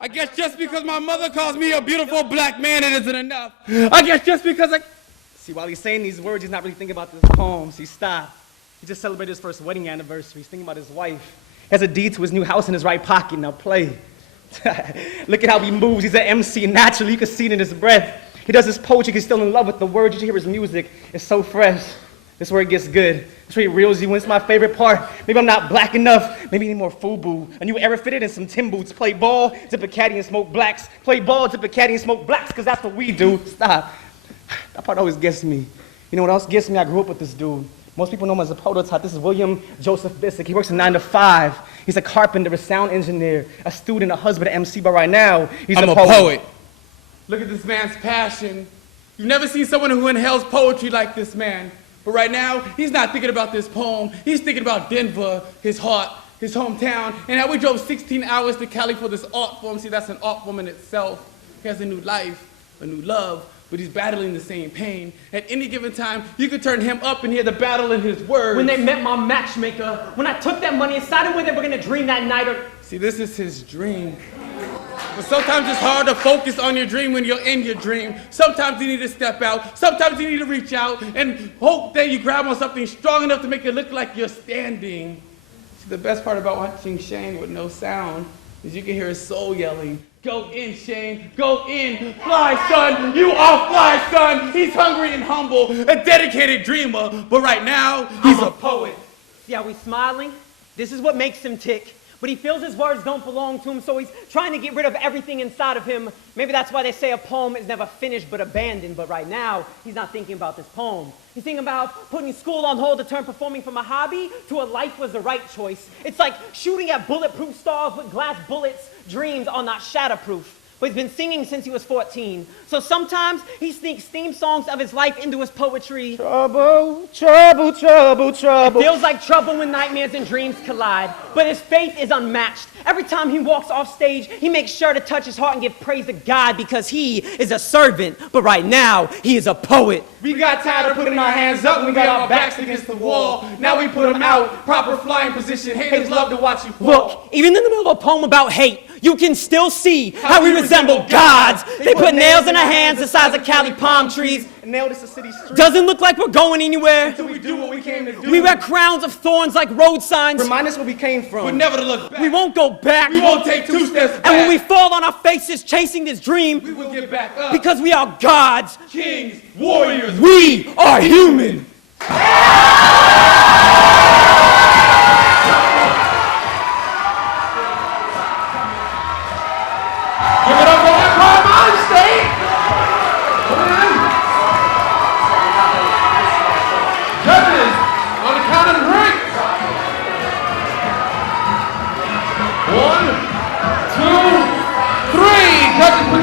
I guess just because my mother calls me a beautiful black man, it isn't enough. I guess just because I... See, while he's saying these words, he's not really thinking about this poem. See, stop. He just celebrated his first wedding anniversary. He's thinking about his wife. He has a deed to his new house in his right pocket. Now play. Look at how he moves. He's an MC naturally. You can see it in his breath. He does his poetry. He's still in love with the words. You hear his music. It's so fresh. This is where it gets good. That's where he reels you in. It's my favorite part. Maybe I'm not black enough. Maybe I need more FUBU. A new era fitted in some Tim boots. Play ball, dip a caddy and smoke blacks. Play ball, dip a caddy and smoke blacks, because that's what we do. Stop. That part always gets me. You know what else gets me? I grew up with this dude. Most people know him as a prototype. This is William Joseph Bissick. He works a 9 to 5. He's a carpenter, a sound engineer, a student, a husband, an MC, but right now, he's I'm a poet. Look at this man's passion. You've never seen someone who inhales poetry like this man. But right now, he's not thinking about this poem. He's thinking about Denver, his heart, his hometown, and how we drove 16 hours to Cali for this art form. See, that's an art form in itself. He has a new life, a new love, but he's battling the same pain. At any given time, you could turn him up and hear the battle in his words. When they met my matchmaker, when I took that money and decided when they were gonna dream that night or... See, this is his dream. But sometimes it's hard to focus on your dream when you're in your dream. Sometimes you need to step out. Sometimes you need to reach out and hope that you grab on something strong enough to make it look like you're standing. See, the best part about watching Shane with no sound is you can hear his soul yelling, "Go in, Shane, go in. Fly, son, you are fly, son." He's hungry and humble, a dedicated dreamer, but right now, he's a poet. See how he's smiling? This is what makes him tick. But he feels his words don't belong to him, so he's trying to get rid of everything inside of him. Maybe that's why they say a poem is never finished but abandoned. But right now, he's not thinking about this poem. He's thinking about putting school on hold to turn performing from a hobby to a life was the right choice. It's like shooting at bulletproof stars with glass bullets. Dreams are not shatterproof. But he's been singing since he was 14. So sometimes he sneaks theme songs of his life into his poetry. Trouble, trouble, trouble, trouble. It feels like trouble when nightmares and dreams collide. But his faith is unmatched. Every time he walks off stage, he makes sure to touch his heart and give praise to God because he is a servant. But right now, he is a poet. We got tired of putting our hands up when we got our backs against the wall. Now we put them out, proper flying position. Haters love to watch you fall. Look, even in the middle of a poem about hate, you can still see how we resemble gods. They put nails in our hands the size of Cali palm trees. And nailed us to city streets. Doesn't look like we're going anywhere. Until we do what we came to do. We wear crowns of thorns like road signs. Remind us where we came from. But never to look back. We won't go back. We won't take 2 steps back. And when we fall on our faces chasing this dream, we will get back up. Because we are gods. Kings, warriors. We are human. Give it up for Empire Mindstate! Come on. Judges, on the count of 3. 1, 2, 3. Judges, put